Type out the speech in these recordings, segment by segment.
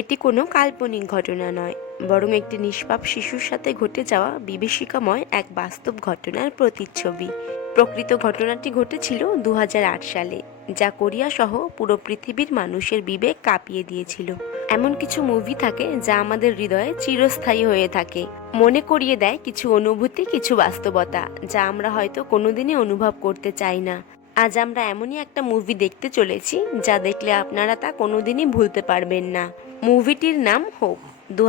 এটি কোনো কাল্পনিক ঘটনা নয়, বরং একটি নিষ্পাপ শিশুর সাথে ঘটে যাওয়া বিভীষিকাময় এক বাস্তব ঘটনার প্রতিচ্ছবি। প্রকৃত ঘটনাটি ঘটেছিল দু হাজার আট সালে, যা কোরিয়া সহ পুরো পৃথিবীর মানুষের বিবেক কাঁপিয়ে দিয়েছিল। এমন কিছু মুভি থাকে যা আমাদের হৃদয়ে চিরস্থায়ী হয়ে থাকে। মনে করিয়ে দেয় কিছু অনুভূতি, কিছু বাস্তবতা, যা আমরা হয়তো কোনোদিনই অনুভব করতে চাই না। আজ আমরা এমনই একটা মুভি দেখতে চলেছি, যা দেখলে আপনারা তা কোনোদিনই ভুলতে পারবেন না। মুভিটির নাম হোপ দু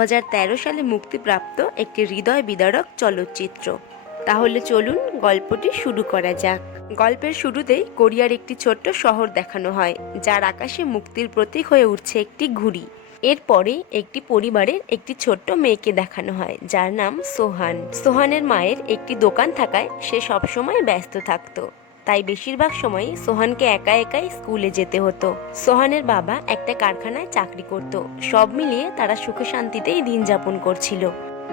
সালে মুক্তিপ্রাপ্ত একটি হৃদয় বিদারক চলচ্চিত্র। তাহলে চলুন গল্পটি শুরু করা যাক। গল্পের শুরুতেই কোরিয়ার একটি ছোট্ট শহর দেখানো হয়, যার আকাশে মুক্তির প্রতীক হয়ে উঠছে একটি ঘুড়ি। এরপরে একটি পরিবারের একটি ছোট্ট মেয়েকে দেখানো হয়, যার নাম সোহান। সোহানের মায়ের একটি দোকান থাকায় সে সবসময় ব্যস্ত থাকতো। তাই বেশিরভাগ সময়ই সোহানকে একা একাই স্কুলে যেতে হতো। সোহানের বাবা একটা কারখানায় চাকরি করত। সব মিলিয়ে তারা সুখে শান্তিতেই দিন যাপন করছিল।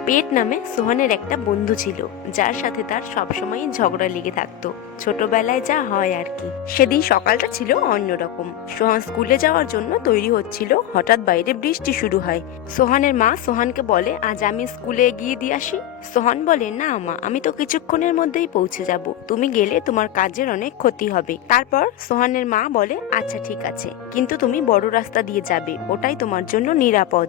পেট নামে সোহানের একটা বন্ধু ছিল, যার সাথে তার সবসময়ই ঝগড়া লেগে থাকতো। ছোটবেলায় যা হয় আর কি। সেদিন সকালটা ছিল অন্যরকম সোহান স্কুলে যাওয়ার জন্য তৈরি হচ্ছিল, হঠাৎ বাইরে বৃষ্টি শুরু হয়। সোহানের মা সোহানকে বলে, আজ আমি স্কুলে গিয়ে দিয়ে আসি। সোহান বলে, না মা, আমি তো কিছুক্ষণের মধ্যেই পৌঁছে যাব। তুমি গেলে তোমার কাজের অনেক ক্ষতি হবে। তারপর সোহানের মা বলে আচ্ছা ঠিক আছে। কিন্তু তুমি বড় রাস্তা দিয়ে যাবে। ওটাই তোমার জন্য নিরাপদ।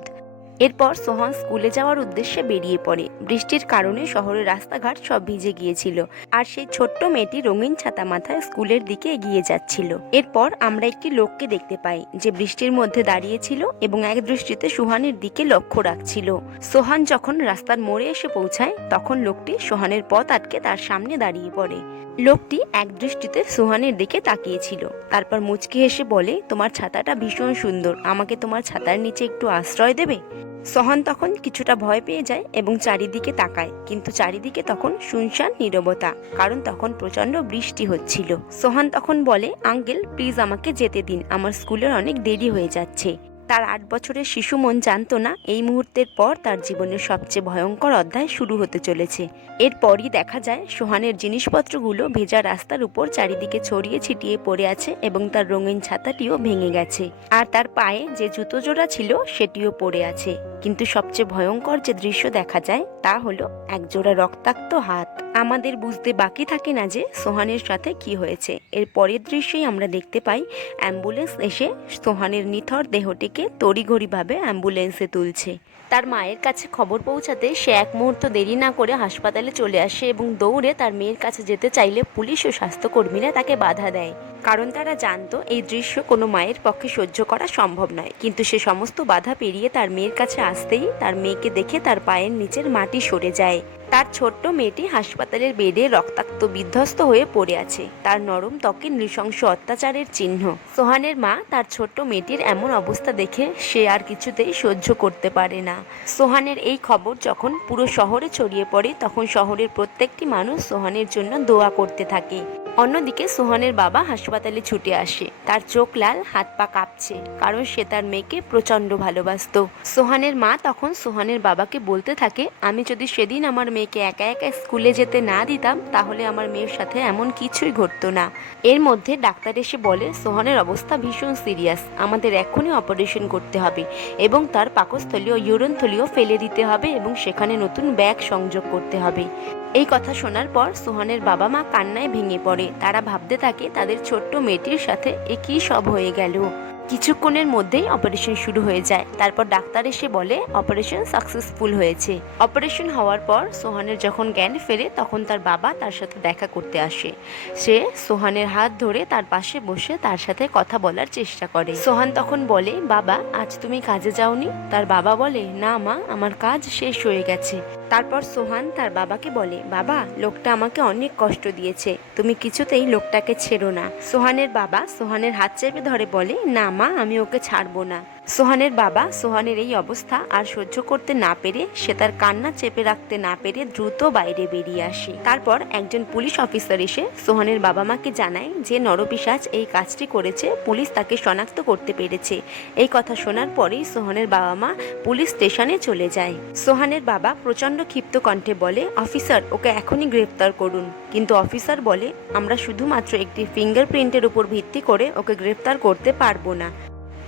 এরপর সোহান স্কুলে যাওয়ার উদ্দেশ্যে বেরিয়ে পড়ে। বৃষ্টির কারণে শহরের রাস্তাঘাট সব ভিজে গিয়েছিল আর সেই ছোট্ট মেয়েটি রঙিন ছাতা মাথায় স্কুলের দিকে এগিয়ে যাচ্ছিল। এরপর আমরা একটি লোককে দেখতে পাই, যে বৃষ্টির মধ্যে দাঁড়িয়েছিল এবং এক দৃষ্টিতে সুহানের দিকে লক্ষ্য রাখছিল। সোহান যখন রাস্তার মোড়ে এসে পৌঁছায়, তখন লোকটি সোহানের পথ আটকে তার সামনে দাঁড়িয়ে পড়ে। লোকটি এক দৃষ্টিতে সোহানের দিকে তাকিয়েছিল। তারপর মুচকি হেসে বলে, তোমার ছাতাটা ভীষণ সুন্দর, আমাকে তোমার ছাতার নিচে একটু আশ্রয় দেবে? সোহান তখন কিছুটা ভয় পেয়ে যায় এবং চারিদিকে তাকায়, কিন্তু চারিদিকে তখন শুনশান নীরবতা, কারণ তখন প্রচণ্ড বৃষ্টি হচ্ছিল। সোহান তখন বলে, আঙ্কেল, প্লিজ আমাকে যেতে দিন, আমার স্কুলের অনেক দেরি হয়ে যাচ্ছে। তার আট বছরের শিশু মন জানতো না, এই মুহূর্তের পর তার জীবনের সবচেয়ে ভয়ঙ্কর অধ্যায় শুরু হতে চলেছে। এরপরই দেখা যায়, সোহানের জিনিসপত্রগুলো ভেজা রাস্তার উপর চারিদিকে ছড়িয়ে ছিটিয়ে পড়ে আছে এবং তার রঙিন ছাতাটিও ভেঙে গেছে। আর তার পায়ে যে জুতো জোড়া ছিল, সেটিও পড়ে আছে। কিন্তু সবচেয়ে ভয়ঙ্কর যে দৃশ্য দেখা যায়, তা হলো একজোড়া রক্তাক্ত হাত। আমাদের বুঝতে বাকি থাকে না যে সোহানের সাথে কি হয়েছে। এর পরের দৃশ্যেই আমরা দেখতে পাই, অ্যাম্বুলেন্স এসে সোহানের নিথর দেহটিকে তড়িঘড়িভাবে অ্যাম্বুলেন্সে তুলছে। তার মায়ের কাছে খবর পৌঁছাতে সে এক মুহূর্ত দেরি না করে হাসপাতালে চলে আসে এবং দৌড়ে তার মেয়ের কাছে যেতে চাইলে পুলিশ ও স্বাস্থ্যকর্মীরা তাকে বাধা দেয়। কারণ তারা জানতো, এই দৃশ্য কোনো মায়ের পক্ষে সহ্য করা সম্ভব নয়। কিন্তু সে সমস্ত বাধা পেরিয়ে তার মেয়ের কাছে আসতেই তার মেয়েকে দেখে তার পায়ের নিচের মাটি সরে যায়। তার ছোট্ট মেয়েটি হাসপাতালের বেডে রক্তাক্ত বিধ্বস্ত হয়ে পড়ে আছে। তার নরম ত্বকে নৃশংস অত্যাচারের চিহ্ন। সোহানের মা তার ছোট্ট মেয়েটির এমন অবস্থা দেখে সে আর কিছুতেই সহ্য করতে পারে না। সোহানের এই খবর যখন পুরো শহরে ছড়িয়ে পড়ে, তখন শহরের প্রত্যেকটি মানুষ সোহানের জন্য দোয়া করতে থাকে। অন্যদিকে সোহানের বাবা হাসপাতালে ছুটে আসে। তার চোখ লাল, হাত পা কাঁপছে, কারণ সে তার মেয়েকে প্রচণ্ড ভালোবাসতো। সোহানের মা তখন সোহানের বাবাকে বলতে থাকে, আমি যদি সেদিন আমার মেয়েকে একা একা স্কুলে যেতে না দিতাম, তাহলে আমার মেয়ের সাথে এমন কিছুই ঘটতো না। এর মধ্যে ডাক্তার এসে বলে, সোহানের অবস্থা ভীষণ সিরিয়াস। আমাদের এখনই অপারেশন করতে হবে এবং তার পাকস্থলীয় ও ইউরনথলিও ফেলে দিতে হবে এবং সেখানে নতুন ব্যাগ সংযোগ করতে হবে। এই কথা শোনার পর সোহানের বাবা মা কান্নায় ভেঙে পড়ে। তারা ভাবতে থাকে তাদের ছোট্ট মেয়েটির সাথে এ কী সব হয়ে গেল। কিছুক্ষণের মধ্যেই অপারেশন শুরু হয়ে যায়। তারপর ডাক্তার এসে বলে, অপারেশন সাকসেসফুল হয়েছে। অপারেশন হওয়ার পর সোহানের যখন জ্ঞান ফেরে, তখন তার বাবা তার সাথে দেখা করতে আসে। সে সোহানের হাত ধরে তার পাশে বসে তার সাথে কথা বলার চেষ্টা করে। সোহান তখন বলে, বাবা, আজ তুমি কাজে যাওনি? তার বাবা বলে, না মা, আমার কাজ শেষ হয়ে গেছে। তারপর সোহান তার বাবাকে বলে, বাবা, লোকটা আমাকে অনেক কষ্ট দিয়েছে। তুমি কিছুতেই লোকটাকে ছেড়ো না। সোহানের বাবা সোহানের হাত চেপে ধরে বলে, না মা, আমি ওকে ছাড়বো না। সোহানের বাবা সোহানের এই অবস্থা আর সহ্য করতে না পেরে সে তার কান্না চেপে রাখতে না পেরে দ্রুত বাইরে বেরিয়ে আসে। তারপর একজন পুলিশ অফিসার এসে সোহানের বাবা মাকে জানায় যে নরপিসাজ এই কাজটি করেছে। পুলিশ তাকে শনাক্ত করতে পেরেছে। এই কথা শোনার পরেই সোহানের বাবা মা পুলিশ স্টেশনে চলে যায়। সোহানের বাবা প্রচণ্ড ক্ষিপ্ত কণ্ঠে বলে, অফিসার, ওকে এখনই গ্রেফতার করুন। কিন্তু অফিসার বলে, আমরা শুধুমাত্র একটি ফিঙ্গারপ্রিন্টের উপর ভিত্তি করে ওকে গ্রেফতার করতে পারব না।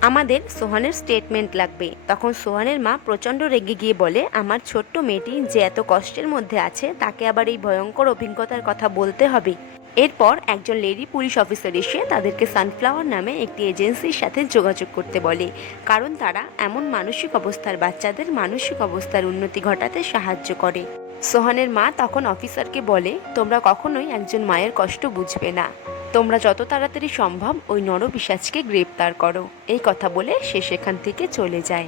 আমাদের সোহানের স্টেটমেন্ট লাগবে। তখন সোহানের মা প্রচণ্ড রেগে গিয়ে বলে, আমার ছোট্ট মেয়েটি যে এত কষ্টের মধ্যে আছে, তাকে আবার এই ভয়ঙ্কর অভিজ্ঞতার কথা বলতে হবে। এরপর একজন লেডি পুলিশ অফিসার এসে তাদেরকে সানফ্লাওয়ার নামে একটি এজেন্সির সাথে যোগাযোগ করতে বলে। কারণ তারা এমন মানসিক অবস্থার বাচ্চাদের মানসিক অবস্থার উন্নতি ঘটাতে সাহায্য করে। সোহানের মা তখন অফিসারকে বলে, তোমরা কখনোই একজন মায়ের কষ্ট বুঝবে না। তোমরা যত তাড়াতাড়ি সম্ভব ওই নরপিসাজকে গ্রেপ্তার করো। এই কথা বলে সে সেখান থেকে চলে যায়।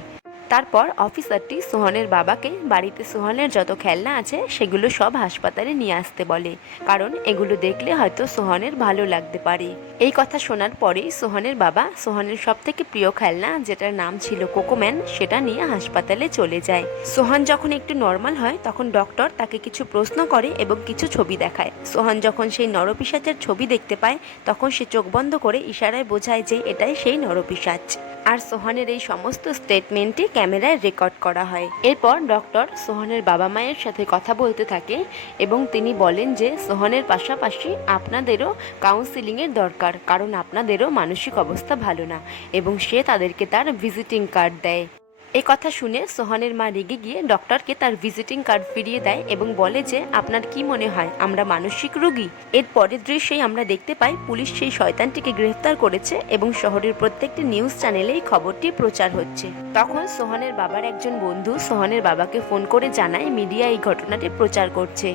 তারপর অফিসারটি সোহানের বাবাকে, বাড়িতে সোহানের যত খেলনা আছে সেগুলো সব হাসপাতালে নিয়ে আসতে বলে। কারণ এগুলো দেখলে হয়তো সোহানের ভালো লাগতে পারে। এই কথা শোনার পরেই সোহানের বাবা সোহানের সব থেকে প্রিয় খেলনা, যেটার নাম ছিল কোকোম্যান, সেটা নিয়ে হাসপাতালে চলে যায়। সোহান যখন একটু নর্মাল হয়, তখন ডক্টর তাকে কিছু প্রশ্ন করে এবং কিছু ছবি দেখায়। সোহান যখন সেই নরপিসাচের ছবি দেখতে পায়, তখন সে চোখ বন্ধ করে ইশারায় বোঝায় যে এটাই সেই নরপিসাচ আর সোহানের এই সমস্ত স্টেটমেন্টই ক্যামেরায় রেকর্ড করা হয়। এরপর ডক্টর সোহানের বাবা মায়ের সাথে কথা বলতে থাকে এবং তিনি বলেন যে, সোহানের পাশাপাশি আপনাদেরও কাউন্সিলিংয়ের দরকার, কারণ আপনাদেরও মানসিক অবস্থা ভালো না এবং সে তাদেরকে তার ভিজিটিং কার্ড দেয়। এই কথা শুনে সোহানের মা রেগে গিয়ে ডক্টরকে তার ভিজিটিং কার্ড ফিরিয়ে দেয় এবং বলে যে, আপনার কি মনে হয়, আমরা মানসিক রোগী? এর পরের দৃশ্যেই আমরা দেখতে পাই পুলিশ সেই শয়তানটিকে গ্রেফতার করেছে এবং শহরের প্রত্যেকটি নিউজ চ্যানেলে এই খবরটি প্রচার হচ্ছে। তখন সোহানের বাবার একজন বন্ধু সোহানের বাবাকে ফোন করে জানায়, মিডিয়া এই ঘটনাটি প্রচার করছে।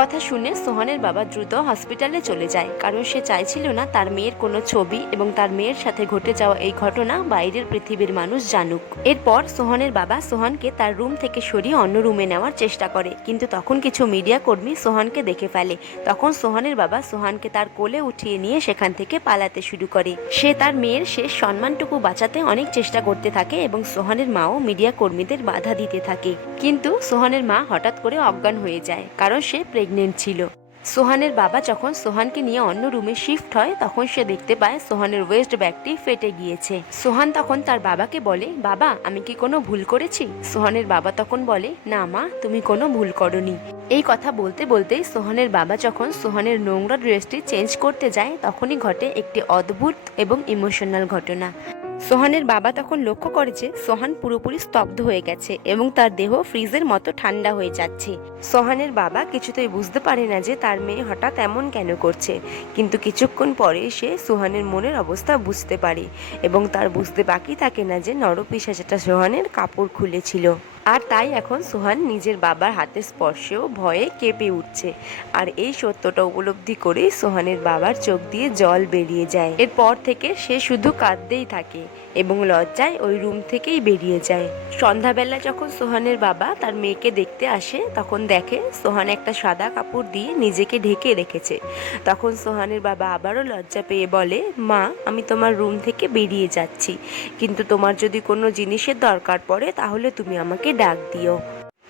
কথা শুনে সোহানের বাবা দ্রুত হসপিটালে চলে যায়, কারণ সে চাইছিল না তার মেয়ের কোনো ছবি এবং তার মেয়ের সাথে ঘটে যাওয়া এই ঘটনা বাইরের পৃথিবীর মানুষ জানুক। এরপর সোহানের বাবা সোহানকে তার রুম থেকে সরিয়ে অন্য রুমে নেওয়ার চেষ্টা করে, কিন্তু তখন কিছু মিডিয়া কর্মী সোহানকে দেখে ফেলে। তখন সোহানের বাবা সোহানকে তার কোলে উঠিয়ে নিয়ে সেখান থেকে পালাতে শুরু করে। সে তার মেয়ের শেষ সম্মানটুকু বাঁচাতে অনেক চেষ্টা করতে থাকে এবং সোহানের মাও মিডিয়া কর্মীদের বাধা দিতে থাকে। কিন্তু সোহানের মা হঠাৎ করে অজ্ঞান হয়ে যায়, কারণ সে প্রেগনেন্ট ছিল। সোহানের বাবা যখন সোহানকে নিয়ে অন্য রুমে শিফট হয়, তখন সে দেখতে পায় সোহানের ওয়েস্ট ব্যাগটি ফেটে গিয়েছে। সোহান তখন তার বাবাকে বলে, বাবা, আমি কি কোনো ভুল করেছি? সোহানের বাবা তখন বলে, না মা, তুমি কোনো ভুল করনি। এই কথা বলতে বলতেই সোহানের বাবা যখন সোহানের নোংরা ড্রেসটি চেঞ্জ করতে যায়, তখনই ঘটে একটি অদ্ভুত এবং ইমোশনাল ঘটনা। সোহানের বাবা তখন লক্ষ্য করে যে সোহান পুরোপুরি স্তব্ধ হয়ে গেছে এবং তার দেহ ফ্রিজের মতো ঠান্ডা হয়ে যাচ্ছে। সোহানের বাবা কিছুতেই বুঝতে পারে না যে তার মেয়ে হঠাৎ এমন কেন করছে। কিন্তু কিছুক্ষণ পরে সে সোহানের মনের অবস্থা বুঝতে পারে এবং তার বুঝতে বাকি থাকে না যে নরপিসাচাটা সোহানের কাপড় খুলেছিল। আর তাই এখন সোহান নিজের বাবার হাতের স্পর্শেও ভয়ে কেঁপে উঠছে। আর এই সত্যটা উপলব্ধি করে সোহানের বাবার চোখ দিয়ে জল বেরিয়ে যায়। এরপর থেকে সে শুধু কাঁদতেই থাকে এবং লজ্জায় ওই রুম থেকেই বেরিয়ে যায়। সন্ধ্যাবেলা যখন সোহানের বাবা তার মেয়েকে দেখতে আসে, তখন দেখে সোহান একটা সাদা কাপড় দিয়ে নিজেকে ঢেকে রেখেছে। তখন সোহানের বাবা আবারও লজ্জা পেয়ে বলে, মা, আমি তোমার রুম থেকে বেরিয়ে যাচ্ছি। কিন্তু তোমার যদি কোনো জিনিসের দরকার পড়ে, তাহলে তুমি আমাকে ডাক দিও।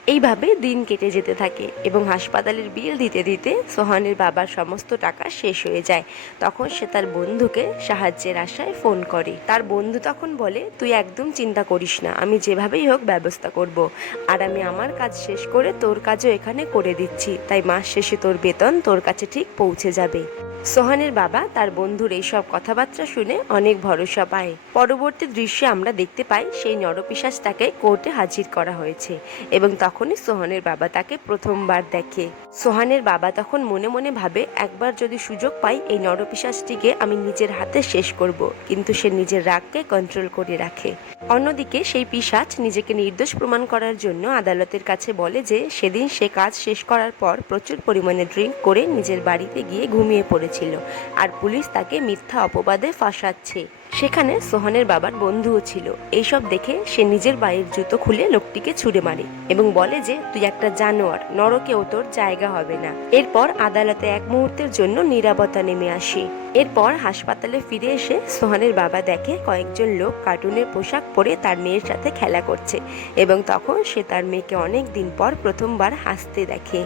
এইভাবে দিন কেটে যেতে থাকে এবং হাসপাতালের বিল দিতে দিতে সোহানের বাবার সমস্ত টাকা শেষ হয়ে যায়। তখন সে তার বন্ধুকে সাহায্যের আশায় ফোন করে। তার বন্ধু তখন বলে, তুই একদম চিন্তা করিস না, আমি যেভাবেই হোক ব্যবস্থা করব। আর আমি আমার কাজ শেষ করে তোর কাজও এখানে করে দিচ্ছি। তাই মাস শেষে তোর বেতন তোর কাছে ঠিক পৌঁছে যাবে। সোহানের বাবা তার বন্ধুর এইসব কথাবার্তা শুনে অনেক ভরসা পায়। পরবর্তী দৃশ্যে আমরা দেখতে পাই সেই নরপিশাচ তাকে কোর্টে হাজির করা হয়েছে এবং তখনই সোহানের বাবা তাকে প্রথমবার দেখে। সোহানের বাবা তখন মনে মনে ভাবে, একবার যদি সুযোগ পাই, এই নরপিশাসটিকে আমি নিজের হাতে শেষ করব। কিন্তু সে নিজের রাগকে কন্ট্রোল করে রাখে। অন্যদিকে সেই পিশাচ নিজেকে নির্দোষ প্রমাণ করার জন্য আদালতের কাছে বলে যে, সেদিন সে কাজ শেষ করার পর প্রচুর পরিমাণে ড্রিঙ্ক করে নিজের বাড়িতে গিয়ে ঘুমিয়ে পড়েছিল আর পুলিশ তাকে মিথ্যা অপবাদে ফাঁসাচ্ছে। সেখানে সোহানের বাবার বন্ধুও ছিল। এইসব দেখে সে নিজের বাড়ির জুতো খুলে লোকটিকে ছুড়ে মারে এবং বলে যে, তুই একটা জানোয়ার, নরকেও তোর জায়গা হবে না। এরপর আদালতে এক মুহূর্তের জন্য নিরাপত্তা নেমে আসে। এরপর হাসপাতালে ফিরে এসে সোহানের বাবা দেখে কয়েকজন লোক কার্টুনের পোশাক পরে তার মেয়ের সাথে খেলা করছে এবং তখন সে তার মেয়েকে অনেক দিন পর প্রথমবার হাসতে দেখে।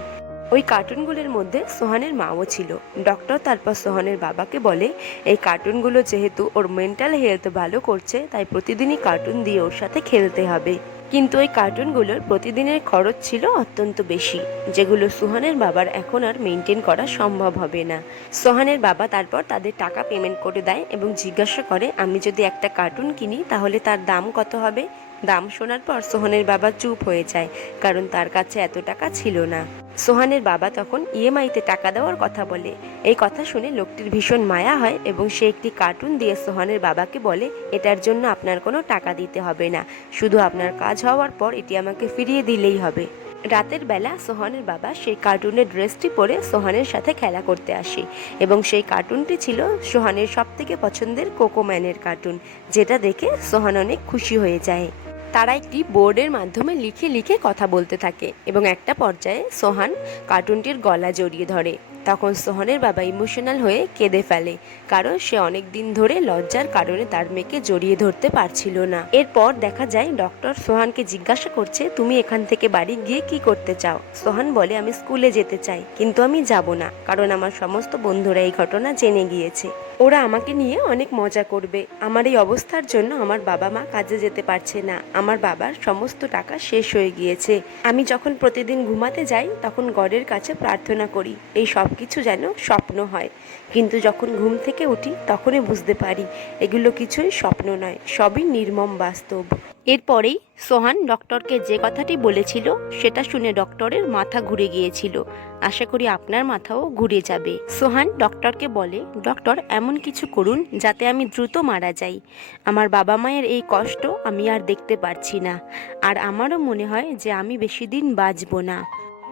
ওই কার্টুনগুলোর মধ্যে সোহানের মাও ছিল। ডক্টর তারপর সোহানের বাবাকে বলে, এই কার্টুনগুলো যেহেতু ওর মেন্টাল হেলথ ভালো করছে, তাই প্রতিদিনই কার্টুন দিয়ে ওর সাথে খেলতে হবে। কিন্তু ওই কার্টুনগুলোর প্রতিদিনের খরচ ছিল অত্যন্ত বেশি, যেগুলো সোহানের বাবার এখন আর মেনটেন করা সম্ভব হবে না। সোহানের বাবা তারপর তাদের টাকা পেমেন্ট করে দেয় এবং জিজ্ঞাসা করে, আমি যদি একটা কার্টুন কিনি, তাহলে তার দাম কত হবে? দাম শোনার পর সোহানের বাবা চুপ হয়ে যায়, কারণ তার কাছে এত টাকা ছিল না। সোহানের বাবা তখন ইএমআইতে টাকা দেওয়ার কথা বলে। এই কথা শুনে লোকটির ভীষণ মায়া হয় এবং সে একটি কার্টুন দিয়ে সোহানের বাবাকে বলে, এটার জন্য আপনার কোনো টাকা দিতে হবে না। শুধু আপনার কাজ হওয়ার পর এটি আমাকে ফিরিয়ে দিলেই হবে। রাতের বেলা সোহানের বাবা সেই কার্টুনের ড্রেসটি পরে সোহানের সাথে খেলা করতে আসে এবং সেই কার্টুনটি ছিল সোহানের সব থেকে পছন্দের কোকোম্যানের কার্টুন, যেটা দেখে সোহান অনেক খুশি হয়ে যায়। তারা একটি বোর্ডের মাধ্যমে লিখে লিখে কথা বলতে থাকে এবং একটা পর্যায়ে সোহান কার্টুনটির গলা জড়িয়ে ধরে। তখন সোহানের বাবা ইমোশনাল হয়ে কেঁদে ফেলে। কারণ সে অনেক দিন ধরে লজ্জার কারণে তার মেয়েকে জড়িয়ে ধরতে পারছিল না। এরপর দেখা যায়, ডক্টর সোহানকে জিজ্ঞাসা করছে, তুমি এখান থেকে বাড়ি গিয়ে কি করতে চাও? সোহান বলে, আমি স্কুলে যেতে চাই, কিন্তু আমি যাব না, কারণ আমার সমস্ত বন্ধুরা এই ঘটনা জেনে গিয়েছে। ওরা আমাকে নিয়ে অনেক মজা করবে। আমার এই অবস্থার জন্য আমার বাবা মা কাজে যেতে পারছে না। আমার বাবার সমস্ত টাকা শেষ হয়ে গিয়েছে। আমি যখন প্রতিদিন ঘুমাতে যাই, তখন গডের কাছে প্রার্থনা করি, এই সব কিছু যেন স্বপ্ন হয়। কিন্তু যখন ঘুম থেকে উঠি, তখনই বুঝতে পারি এগুলো কিছুই স্বপ্ন নয়, সবই নির্মম বাস্তব। এরপরেই সোহান ডক্টরকে যে কথাটি বলেছিল, সেটা শুনে ডক্টরের মাথা ঘুরে গিয়েছিল। আশা করি আপনার মাথাও ঘুরে যাবে। সোহান ডক্টরকে বলে, ডক্টর, এমন কিছু করুন যাতে আমি দ্রুত মারা যাই। আমার বাবা মায়ের এই কষ্ট আমি আর দেখতে পারছি না। আর আমারও মনে হয় যে আমি বেশি দিন বাঁচবো না।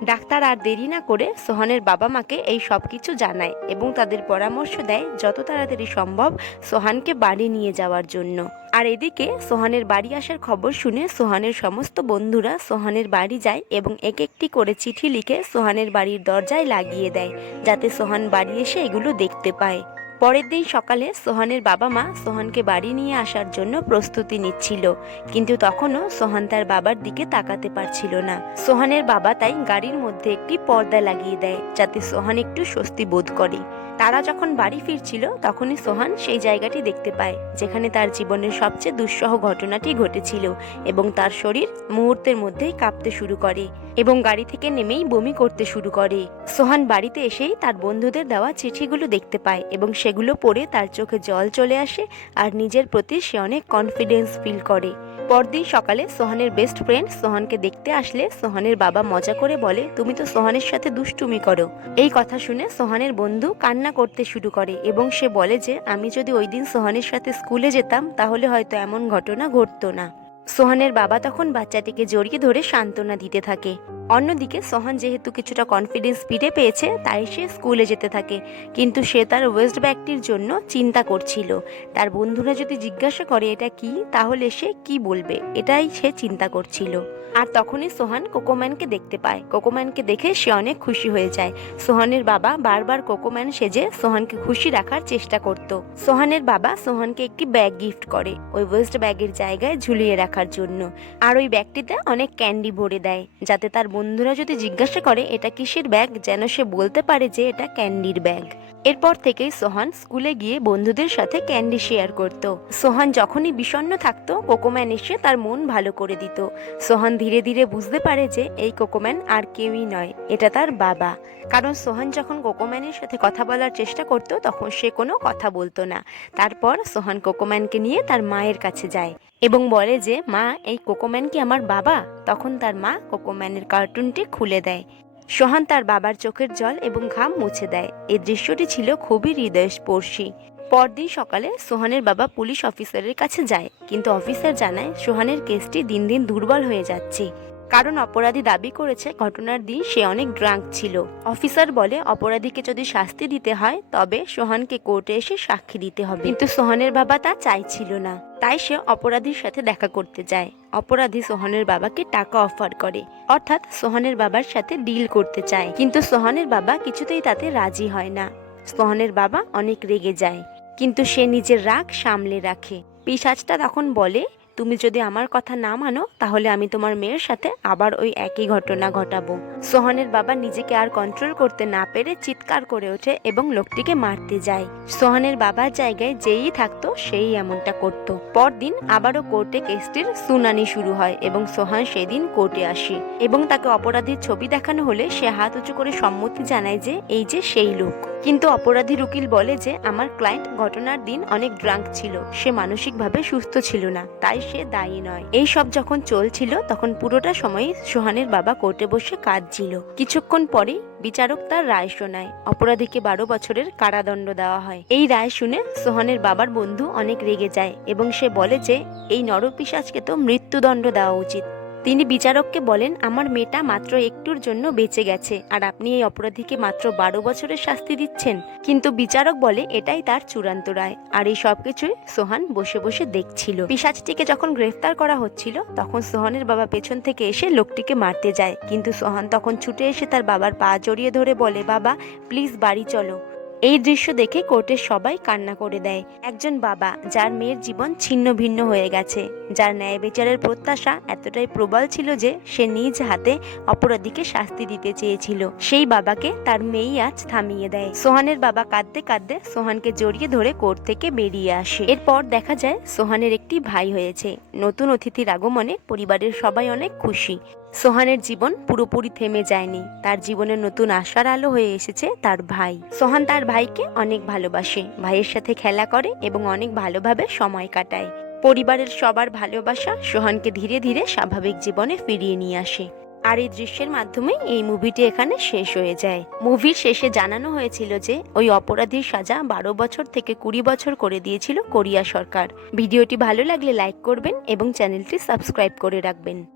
ডাক্তার আর দেরি না করে সোহানের বাবা মাকে এই সব কিছু জানায় এবং তাদের পরামর্শ দেয় যত তাড়াতাড়ি সম্ভব সোহানকে বাড়ি নিয়ে যাওয়ার জন্য। আর এদিকে সোহানের বাড়ি আসার খবর শুনে সোহানের সমস্ত বন্ধুরা সোহানের বাড়ি যায় এবং এক একটি করে চিঠি লিখে সোহানের বাড়ির দরজায় লাগিয়ে দেয়, যাতে সোহান বাড়ি এসে এগুলো দেখতে পায়। পরের দিন সকালে সোহানের বাবা মা সোহানকে বাড়ি নিয়ে আসার জন্য প্রস্তুতি নিচ্ছিল, কিন্তু তখনও সোহান তার বাবার দিকে তাকাতে পারছিল না। সোহানের বাবা তাই গাড়ির মধ্যে একটি পর্দা লাগিয়ে দেয়, যাতে সোহান একটু স্বস্তি বোধ করে। তারা যখন বাড়ি ফিরছিল, তখনই সোহান সেই জায়গাটি দেখতে পায়, যেখানে তার জীবনের সবচেয়ে দুঃসহ ঘটনাটি ঘটেছিল এবং তার শরীর মুহূর্তের মধ্যেই কাঁপতে শুরু করে এবং গাড়ি থেকে নেমেই বমি করতে শুরু করে। সোহান বাড়িতে এসেই তার বন্ধুদের দেওয়া চিঠিগুলো দেখতে পায় এবং সেগুলো পড়ে তার চোখে জল চলে আসে আর নিজের প্রতি সে অনেক কনফিডেন্স ফিল করে। পরদিন সকালে সোহানের বেস্ট ফ্রেন্ড সোহানকে দেখতে আসলে সোহানের বাবা মজা করে বলে, তুমি তো সোহানের সাথে দুষ্টুমি করো। এই কথা শুনে সোহানের বন্ধু কান্না করতে শুরু করে এবং সে বলে যে, আমি যদি ওই দিন সোহানের সাথে স্কুলে যেতাম, তাহলে হয়তো এমন ঘটনা ঘটতো না। সোহানের বাবা তখন বাচ্চাটিকে জড়িয়ে ধরে সান্ত্বনা দিতে থাকে। অন্যদিকে সোহান যেহেতু কিছুটা কনফিডেন্স ফিরে পেয়েছে, তাই সে স্কুলে যেতে থাকে। কিন্তু সে তার ওয়েস্ট ব্যাগটির জন্য চিন্তা করছিল। তার বন্ধুরা যদি জিজ্ঞাসা করে, এটা কি? তাহলে সে কি বলবে? এটাই সে চিন্তা করছিল। আর তখনই সোহান কোকোম্যানকে দেখতে পায়। কোকোম্যানকে দেখে সে অনেক খুশি হয়ে যায়। সোহানের বাবা বারবার কোকোম্যান সেজে সোহানকে খুশি রাখার চেষ্টা করত। সোহানের বাবা সোহানকে একটি ব্যাগ গিফট করে। ওই ওয়েস্ট ব্যাগের জায়গায় ঝুলিয়ে রাখার জন্য। আর ওই ব্যাগটিতে অনেক ক্যান্ডি ভরে দেয়, যাতে তার বন্ধুরা যদি জিজ্ঞাসা করে, এটা কিসের ব্যাগ? যেন সে বলতে পারে যে, এটা ক্যান্ডির ব্যাগ। এরপর থেকেই সোহান স্কুলে গিয়ে বন্ধুদের সাথে ক্যান্ডি শেয়ার করত। সোহান যখনই বিষণ্ণ থাকতো, কোকোম্যান এসে তার মন ভালো করে দিত। সোহান ধীরে ধীরে বুঝতে পারে যে এই কোকোম্যান আর কেউই নয়, এটা তার বাবা। কারণ সোহান যখন কোকোম্যানের সাথে কথা বলার চেষ্টা করত, তখন সে কোনো কথা বলতো না। তারপর সোহান কোকোম্যানকে নিয়ে তার মায়ের কাছে যায় এবং বলে যে, মা, এই কোকোম্যান কি আমার বাবা? তখন তার মা কোকোম্যানের কার্টুনটি খুলে দেয়। সোহান তার বাবার চোখের জল এবং ঘাম মুছে দেয়। এই দৃশ্যটি ছিল খুবই হৃদয়স্পর্শী। পরদিন সকালে সোহানের বাবা পুলিশ অফিসারের কাছে যায়, কিন্তু অফিসার জানায়, সোহানের কেসটি দিন দিন দুর্বল হয়ে যাচ্ছে। কারণ অপরাধী দাবি করেছে, ঘটনার দিন সে অনেক ড্রাঙ্ক ছিল। অফিসার বলে, অপরাধীকে যদি শাস্তি দিতে হয়, তবে সোহানকে কোর্টে এসে সাক্ষী দিতে হবে। কিন্তু সোহানের বাবা তা চাইছিল না। তাই সে অপরাধীর সাথে দেখা করতে যায়। অপরাধী সোহানের বাবাকে টাকা অফার করে। অর্থাৎ সোহানের বাবার সাথে ডিল করতে চায়। কিন্তু সোহানের বাবা কিছুতেই তাতে রাজি হয় না। সোহানের বাবা অনেক রেগে যায়। কিন্তু সে নিজের রাগ সামলে রাখে। পিসাজটা তখন বলে তুমি যদি আমার কথা না মানো, তাহলে আমি তোমার মেয়ের সাথে আবার ওই একই ঘটনা ঘটাবো। সোহানের বাবা নিজেকে আর কন্ট্রোল করতে না পেরে চিৎকার করে ওঠে এবং লোকটিকে মারতে যায়। সোহানের বাবার জায়গায় যেই থাকতো, সেই এমনটা করত। পরদিন আবারও কোর্টে কেসটির শুনানি শুরু হয় এবং সোহান সেদিন কোর্টে আসে এবং তাকে অপরাধীর ছবি দেখানো হলে সে হাত উঁচু করে সম্মতি জানায় যে, এই যে সেই লোক। কিন্তু অপরাধীর উকিল বলে যে, আমার ক্লায়েন্ট ঘটনার দিন অনেক ড্রাঙ্ক ছিল। সে মানসিকভাবে সুস্থ ছিল না, তাই সে দায়ী নয়। এই সব যখন চলছিল, তখন পুরোটা সময় সোহানের বাবা কোর্টে বসে কাঁদছিল। কিছুক্ষণ পরেই বিচারক তার রায় শোনায়। অপরাধীকে বারো বছরের কারাদণ্ড দেওয়া হয়। এই রায় শুনে সোহানের বাবার বন্ধু অনেক রেগে যায় এবং সে বলে যে, এই নরপিসাজকে তো মৃত্যুদণ্ড দেওয়া উচিত। তিনি বিচারককে বলেন, আমার মেয়েটা মাত্র একটুর জন্য বেঁচে গেছে, আর আপনি এই অপরাধীকে মাত্র বারো বছরের শাস্তি দিচ্ছেন। কিন্তু বিচারক বলে, এটাই তার চূড়ান্ত রায়। আর এই সবকিছুই সোহান বসে বসে দেখছিল। পিসাজটিকে যখন গ্রেফতার করা হচ্ছিল, তখন সোহানের বাবা পেছন থেকে এসে লোকটিকে মারতে যায়। কিন্তু সোহান তখন ছুটে এসে তার বাবার পা জড়িয়ে ধরে বলে, বাবা, প্লিজ বাড়ি চলো। এই দৃশ্য দেখে কোর্টের সবাই কান্না করে দেয়। একজন বাবা, যার মেয়ের জীবন ছিন্ন ভিন্ন হয়ে গেছে, যার ন্যায় বিচারের প্রত্যাশা এতটাই প্রবল ছিল যে সে নিজ হাতে অপরাধীকে শাস্তি দিতে চেয়েছিল। সেই বাবাকে তার মেয়েই আজ থামিয়ে দেয়। সোহানের বাবা কাঁদতে কাঁদতে সোহানকে জড়িয়ে ধরে কোর্ট থেকে বেরিয়ে আসে। এরপর দেখা যায় সোহানের একটি ভাই হয়েছে। নতুন অতিথির আগমনে পরিবারের সবাই অনেক খুশি। সোহানের জীবন পুরোপুরি থেমে যায়নি। তার জীবনে নতুন আশার আলো হয়ে এসেছে তার ভাই। সোহান তার ভাইকে অনেক ভালোবাসে। ভাইয়ের সাথে খেলা করে এবং অনেক ভালোভাবে সময় কাটায়। পরিবারের সবার ভালোবাসা সোহানকে ধীরে ধীরে স্বাভাবিক জীবনে ফিরিয়ে নিয়ে আসে। আর এই দৃশ্যের মাধ্যমে এই মুভিটি এখানে শেষ হয়ে যায়। মুভির শেষে জানানো হয়েছিল যে, ওই অপরাধীর সাজা বারো বছর থেকে কুড়ি বছর করে দিয়েছিল কোরিয়া সরকার। ভিডিওটি ভালো লাগলে লাইক করবেন এবং চ্যানেলটি সাবস্ক্রাইব করে রাখবেন।